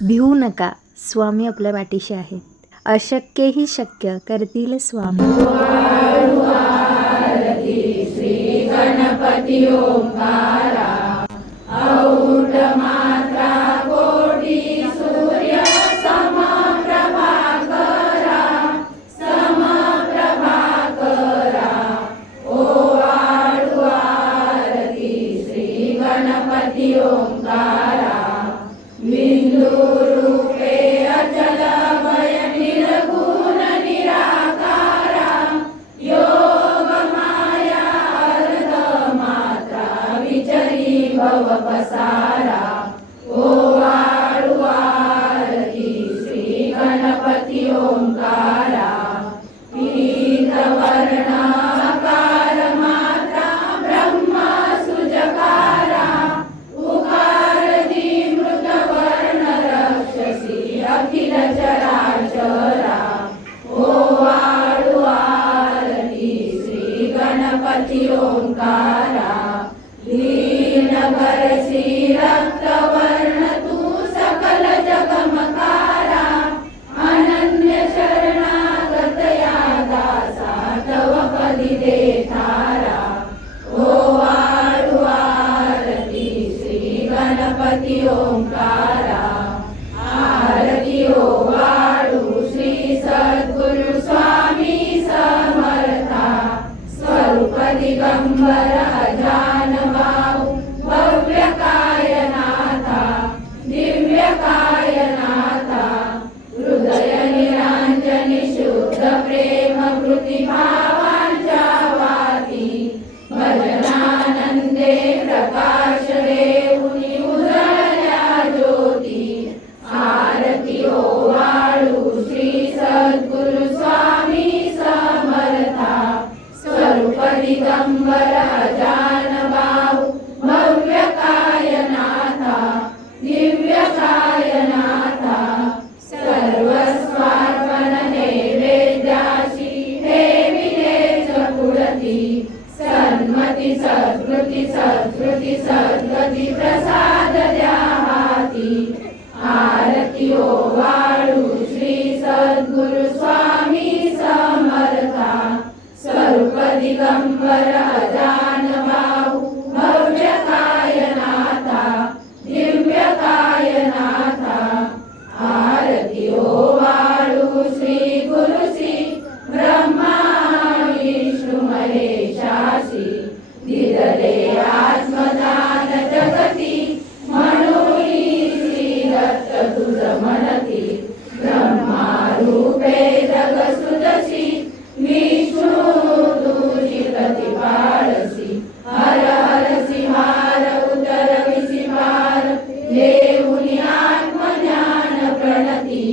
भिवू नका, स्वामी आपल्या पाठीशी आहेत. अशक्यही शक्य करतील स्वामी. श्री गणपती ओंकारा, औढ मात्रा कोटी सूर्य समप्रभा करा, ओ आळू आरती श्री गणपती ओंकारा. बिंदू रूपे अचल भय निर्गुण निराकारा, योग माया अर्ध मात्रा विचरी भव पसारा. ओ आळू आरती श्री गणपती ओंकारा. पीत वर्ण आकार मात्रा ब्रह्म सुजकारा, उकार मृत वर्ण रक्षसी अखिल चराचरा. ओ आळू आरती श्री गणपती ओंकारा. दीन भरसी रक्त वर्ण तू सकल जगमकारा, अनन्य शरणागत या दासा तव पदी दे थारा. ओ आळू आरती श्री गणपती ओंकारा. आरती ओ आळू श्री सद्गुरु स्वामी समर्था, स्वरूप दिगंबर अजान बाहू भव्य कायनाथा, दिव्य कायनाथा. हृदय निरांजनी शुद्ध प्रेम कृती भावांच्या वाती, भजनानंदे प्रकाश देऊनी उजळल्या ज्योती. आरती ओ आळू श्री सद्गुरु स्वामी समर्था, स्वरूप दिगंबर अजान बाहू भव्य कायनाथा, दिव्य कायनाथा. सर्वस्वार्पण नैवेद्याशी ठेविलेच पुढती, सन्मती सत्कृती सत्कृती सद्गती प्रसाद द्या हाती. आरती ओ आळू श्री सद्गुरु स्वामी समर्था, स्वरूप दिगंबर अजान बाहू भव्य कायनाथा, दिव्य कायनाथा. आरती ओ आळू श्री गुरुसी ब्रह्मा विष्णू महेशासी, दिदले आत्मदान जगती, म्हणून श्री दत्त तुझ म्हणती. ब्रह्मा रूपे जग सुदशी, विष्णू तुझी प्रतिपाळसी. हर हरसी हार उतरविसी पार, देऊनी आत्मज्ञान प्रणती.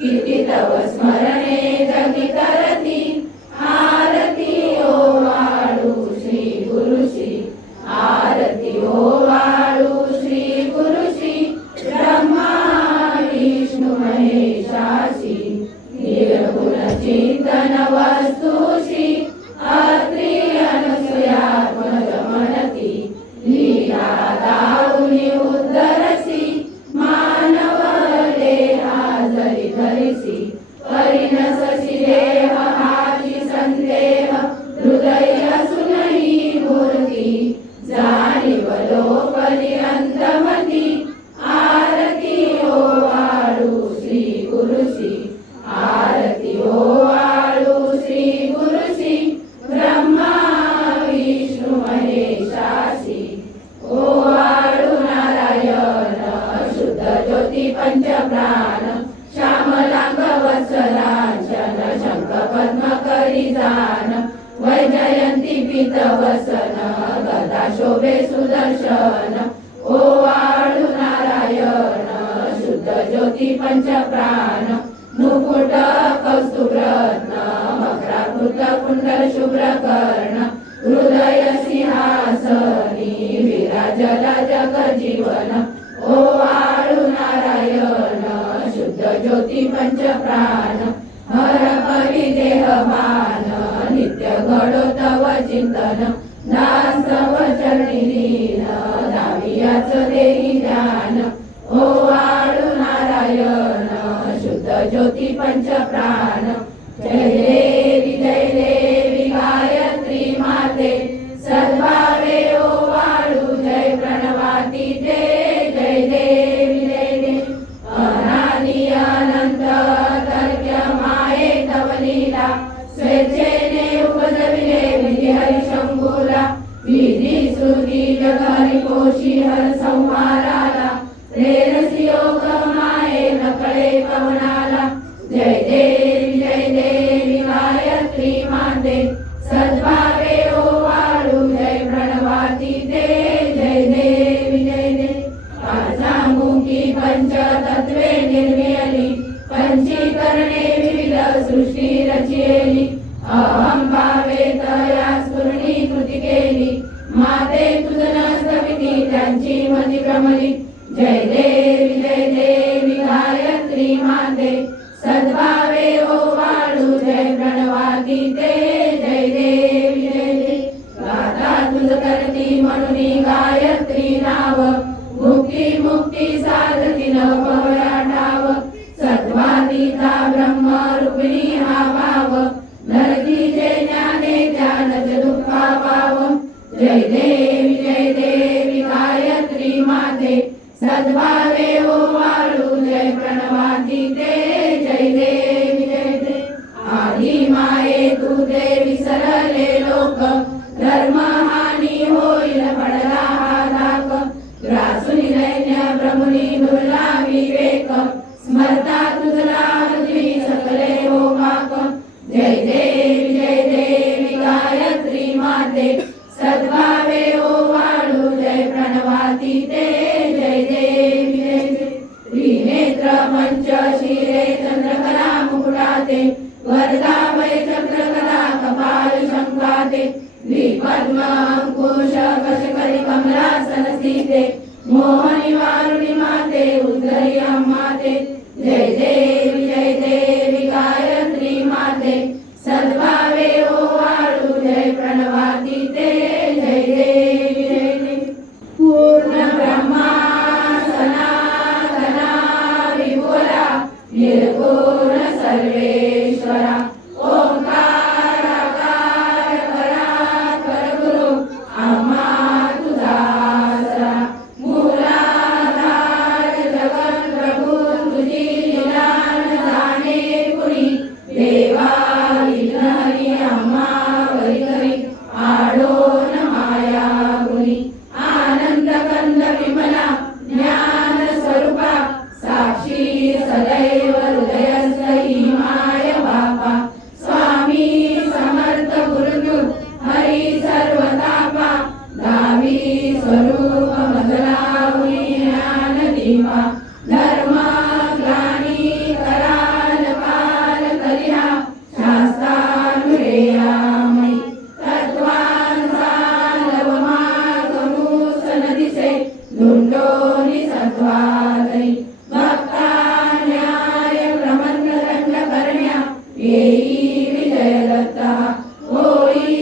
किती तव स्मरणे जगी करती, आरती ओ आळू श्री गुरुशी. आरती ओ आळू श्री गुरुशी, ब्रह्मा विष्णू महेशासी. निर्गुण चिंतन वस्तुशी, अत्री अनुसयात्मज म्हणती. लीला दाऊनी उद्धरसी, मानव देहा जरी धरिसी. परिणससी देह हाची संदेह, हृदय असूनही मूर्ती. जाणीव लोपली अंतमती, आरती ओ आळू श्री गुरुशी. आरती ओ आळू श्री गुरुशी, ब्रह्मा विष्णू महेशासी. ओ आळू नारायण शुद्ध ज्योती पंचप्राण, श्यामलांग वत्सलांचन शंख पद्म करी जान. वैजयंती पीत वसन, गदा शोभे सुदर्शन. ओ आळू नारायण शुद्ध ज्योती पंचप्राण, मुकुट कौस्तुभ रत्न मकराकृत कुंडल शुभ्र कर्ण. हृदय सिंहासनी विराजला जग जीवन. ओ आळू नारायण शुद्ध ज्योती पंचप्राण, हर परी देहमान नित्य घडो तव चिंतन. दास तव चरणी लीन, दावियाच देही ज्ञान. ओ आळू नारायण ज्योती पंच प्राण जय देवी गायत्री माते सद्भावे ओवाळू जय प्रणवाती ते जय देवी अनादि अनंत तर्क्य माये तव लीला स्वेच्छेने उपजविले विधी हरिशंभूला विधी श्रुती जग हरिकोशी हर संहाराला प्रेरसी योग माये नकळे पवनाला जय देवी गायत्री माते सद्भावे ओवाळू जय प्रणवाती ते जय देवी पाचामुखी पंचतत्वे निर्मियली पंचीकरणे विविध सृष्टी रचियली अहं भावे तया स्फुरणी कृती केली माते तुझ नसविती त्यांची मती भ्रमली जय देवी गायत्री माते सद्भावे ओवाळू जय प्रणवाती ते जय देवी गाता तुझ करती म्हणून गायत्री नाव मुक्ती साधती नव पवया ठाव सत्वातीता ब्रह्म रूपिणी हा भाव धरती जे ज्ञाने ज्ञानच दुःखा पाव जय देवी गायत्री माते सद्भावे ओवाळू जय प्रणवाती ते जय देवी आधी माये तू देवी सरले लोक धर्म हानी होईल पडला हा धाक ग्रासुनी दैन्य ब्रह्मणी दुर्ला विवेक स्मरता तुझला पृथ्वी सकले हो पाक जय देवी गायत्री माते सद्भावे ओवाळू जय प्रणवाती ते जय देवी त्रिनेत्र पंच शिरे चंद्रकला मुकुटाते वरदाभय चक्रकला कपाल शंकाते द्विपद्म अंकुश कशकरी कमलासन स्थिते मोहनी वारुणी माते उद्धरी माते जय देवी गायत्री माते सद्भावे ओवाळू जय प्रणवाती ते जय देवी पूर्ण ब्रह्मा सनातना विपुला निर्गुण सर्वेश्वरा ओंकार आकार परात्पर गुरु आम्हा तुझा आसरा मूलाधार जगत प्रभू तुझी लीला न जाणे कुणी देवा विघ्नहरी आम्हा वैखरी आडोन माया गुणी आनंद कंद विमला ज्ञान स्वरूपा साक्षी सदैव हृदयस्थी माय बापा स्वामी समर्थ गुरुदेव हरी सर्वतापा दावी स्वरूप मधुरावी ज्ञान दीपा धर्म ग्लानी कराल काल करिया शास्त्रानुरेयामयी तत्वांचा लवमागमूस नदिसे धुंडोनी सत्वादरी भक्ता न्याय प्रमंड दंड करण्या येई विजय दत्ता होई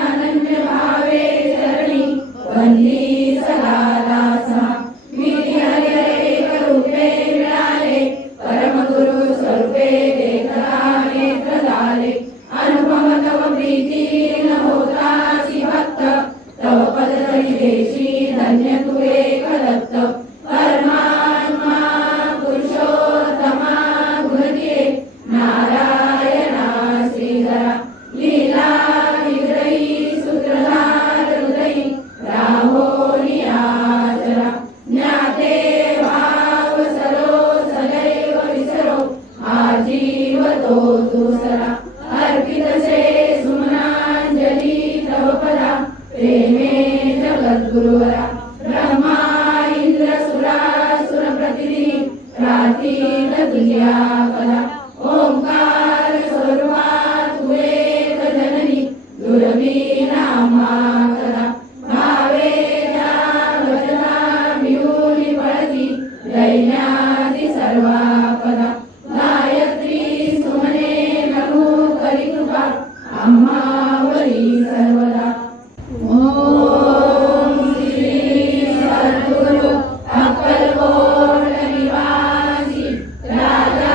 अनन्य भावे चरणी वंदी सदा दासा विधी हरी एक रूपे मिळाले परम गुरु स्वरूपे देखता नेत्र झाले अनुपम तव प्रीती न होतासी भक्त तव पद तरी देशी धन्य तू एक दत्त परमात्मा पुरुषोत्तमा गुणदिये नारायणा श्रीधरा लीला विग्रही सूत्रधार हृदयी राहोनी आचरा ज्ञाते भाव सरो सदैव विसरो आजीव तो दुसरा अर्पितसे सुमनांजली तव पदा प्रेमे जगद्गुरुवरा ब्रह्मा इंद्र सुरासुर प्रतिदिनी प्रार्थीत तुझ्या कला ओंकार स्वरूपा तू एक जननी दुर्वी नामा कला भावे त्या वचना मिळून पळती दैन्यादी सर्वा पदा गायत्री सुमने नमो करी कृपा आम्हावरी सर्वदा ओम श्री सद्गुरु अक्कलकोट निवासी राजा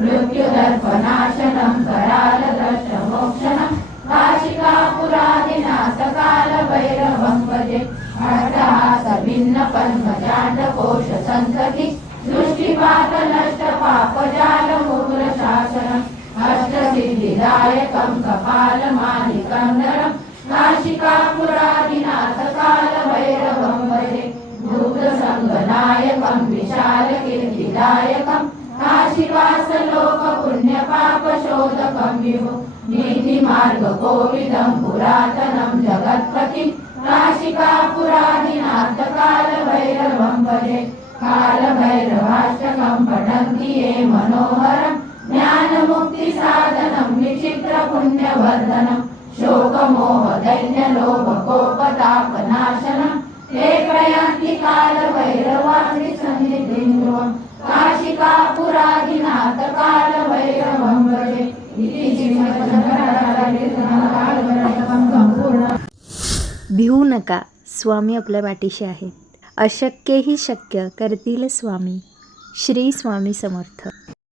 मृत्युदर्पनाशनं करालदर्शमोक्षणं काशिकापुरादिनाथ कालभैरवं भजे अट्टहासभिन्नपद्मजाण्डकोशसन्तति दृष्टिपातनष्टपापजालमुग्रशासनम् अष्टसिद्धिदायकं कपालमालिकं नरं काशिकापुरादिनाथ कालभैरवं भजे भूतसङ्गनायकं विशालकीर्तिदायकं काशीवासलोकपुण्यपापशोधकं विभो नीतिमार्गकोविदं पुरातनं जगत्पतिं काशिकापुरादिनाथ कालभैरवं भजे कालभैरवाष्टकं पठन्ति ये मनोहरं ज्ञानमुक्तिसाधनं विचित्रपुण्यवर्धनं शोकमोहदैन्यलोभकोपतापनाशनं ते प्रयान्ति कालभैरवादिसन्निधिं ध्रुवं काशिकापुरादिनाथ कालभैरवं भजे इति श्रीमद् भिवू नका, स्वामी आपल्या पाठीशी आहेत. अशक्यही शक्य करतील स्वामी. श्री स्वामी समर्थ.